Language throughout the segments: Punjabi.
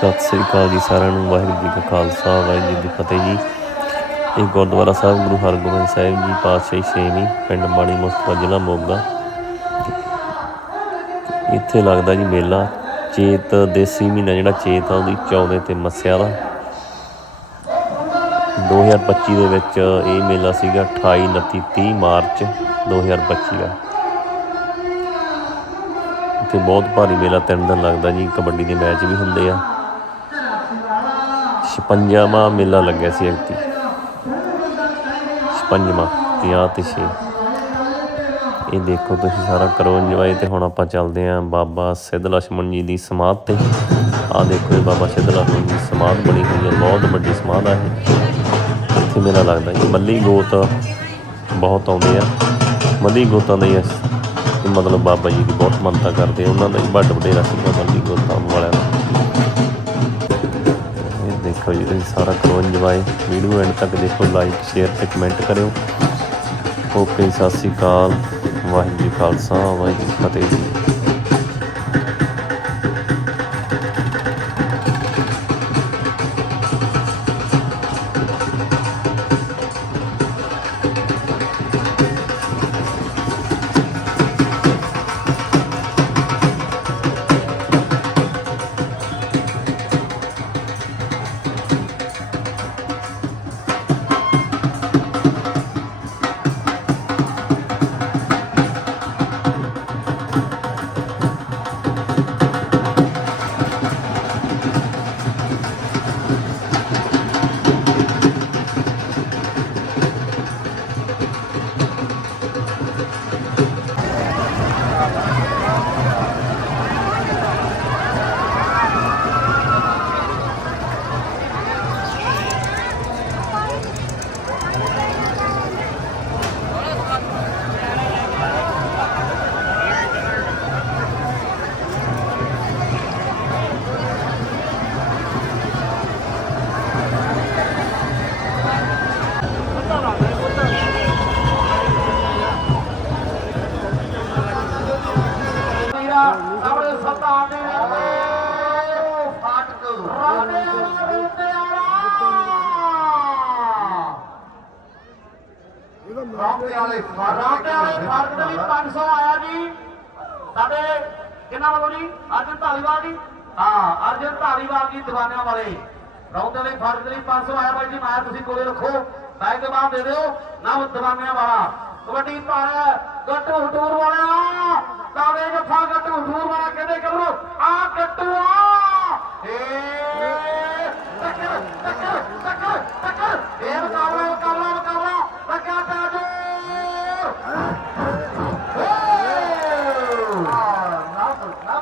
ਸਤਿ ਸ੍ਰੀ ਅਕਾਲ ਜੀ ਸਾਰਿਆਂ ਨੂੰ, ਵਾਹਿਗੁਰੂ ਜੀ ਕਾ ਖਾਲਸਾ, ਵਾਹਿਗੁਰੂ ਜੀ ਦੀ ਫਤਿਹ ਜੀ। ਇਹ ਗੁਰਦੁਆਰਾ ਸਾਹਿਬ ਗੁਰੂ ਹਰਗੋਬਿੰਦ ਸਾਹਿਬ ਜੀ, ਪਾਤਸ਼ਾਹੀ ਛੇਵੀਂ ਪਿੰਡ ਮਾੜੀ ਮੁਸਤਫਾ ਜ਼ਿਲ੍ਹਾ ਮੋਗਾ। ਇੱਥੇ ਲੱਗਦਾ ਜੀ ਮੇਲਾ, ਚੇਤ ਦੇਸੀ ਮਹੀਨਾ ਜਿਹੜਾ ਚੇਤ ਆ ਉਹਦੀ 14 ਤੇ ਮੱਸਿਆ ਦਾ 2025 ਦੇ ਵਿੱਚ ਇਹ ਮੇਲਾ ਸੀਗਾ 28 29 30 ਮਾਰਚ 2025 ਦਾ। ਇੱਥੇ ਬਹੁਤ ਭਾਰੀ ਮੇਲਾ ਤਿੰਨ ਦਿਨ ਲੱਗਦਾ ਜੀ, ਕਬੱਡੀ ਦੇ ਮੈਚ ਵੀ ਹੁੰਦੇ ਆ। ਛਪੰਜਾਵਾਂ ਮੇਲਾ ਲੱਗਿਆ ਸੀ ਐਕਤੀ ਛਪੰਜਵਾਂ ਪੰਜਾਹ ਤੇ ਛੇ ਇਹ ਦੇਖੋ ਤੁਸੀਂ ਸਾਰਾ ਕਰੋ ਇੰਜੋਏ ਤੇ ਹੁਣ ਆਪਾਂ ਚੱਲਦੇ ਆਂ ਬਾਬਾ ਸਿੱਧ ਲਛਮਣ ਜੀ ਦੀ ਸਮਾਧ ਤੇ। ਆਹ ਦੇਖੋ ਇਹ ਬਾਬਾ ਸਿੱਧ ਲਛਮਣ ਜੀ ਦੀ ਸਮਾਧ ਬਣੀ ਹੋਈ ਹੈ, ਬਹੁਤ ਵੱਡੀ ਸਮਾਧ ਆ ਇਹ। ਇੱਥੇ ਮੇਲਾ ਲੱਗਦਾ ਜੀ, ਮੱਲੀ ਗੋਤ ਬਹੁਤ ਆਉਂਦੇ ਆ। ਮੱਲੀ ਗੋਤਾਂ ਦੇ ਇਸ ਮਤਲਬ ਬਾਬਾ ਜੀ ਦੀ ਬਹੁਤ ਮੰਨਤਾ ਕਰਦੇ ਉਹਨਾਂ ਦਾ ਹੀ ਵੱਡ ਵਡੇਰਾ ਸੀਗਾ ਮੱਲੀ ਗੋਤਾਂ ਵਾਲਿਆਂ ਦਾ। ਦੇਖੋ ਜੀ, ਤੁਸੀਂ ਸਾਰਾ ਕਰੋ ਇੰਜੋਏ ਵੀਡੀਓ ਐਂਡ ਤੱਕ ਦੇਖੋ ਲਾਈਕ ਸ਼ੇਅਰ ਤੇ ਕਮੈਂਟ ਕਰਿਓ। ਓਕੇ ਸਤਿ ਸ੍ਰੀ ਅਕਾਲ, ਵਾਹਿਗੁਰੂ ਖਾਲਸਾ, ਵਾਹਿਗੁਰੂ ਫਤਿਹ ਜੀ। ਰਾਣੇ ਵਾਲੇ ਰਾਣੇ ਵਾਲੇ ਫ਼ਰਕ ਦੇ ਲਈ 500 ਆਇਆ ਜੀ। ਸਾਡੇ ਕਿੰਨਾ ਵੱਲੋਂ ਜੀ? ਅਰਜਨ ਧਾਲੀਵਾਲ ਜੀ? ਹਾਂ ਅਰਜਨ ਧਾਲੀਵਾਲ ਜੀ ਦੀਵਾਨਿਆਂ ਵਾਲੇ। ਰਾਉਂਦੇ ਵਾਲੇ ਫ਼ਰਕ ਦੇ ਲਈ 500 ਆਇਆ ਬਾਈ ਜੀ ਮੈਂ ਤੁਸੀਂ ਕੋਲੇ ਰੱਖੋ। ਬੈਗ ਦੇ ਬਾਹਰ ਦੇ ਦਿਓ। ਨਾ ਦੀਵਾਨਿਆਂ ਵਾਲਾ। ਕਬੱਡੀ ਪਰ ਗੱਟੂ ਹਟੂਰ ਵਾਲਿਆ। ਤਾਵੇ ਜੱਫਾ ਗੱਟੂ ਹਟੂਰ ਵਾਲਾ ਕਹਿੰਦੇ ਕਰੋ ਆ ਗੱਟੂ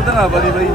ਗਲਤ ਨਾ ਬਣੀ ਬਈ।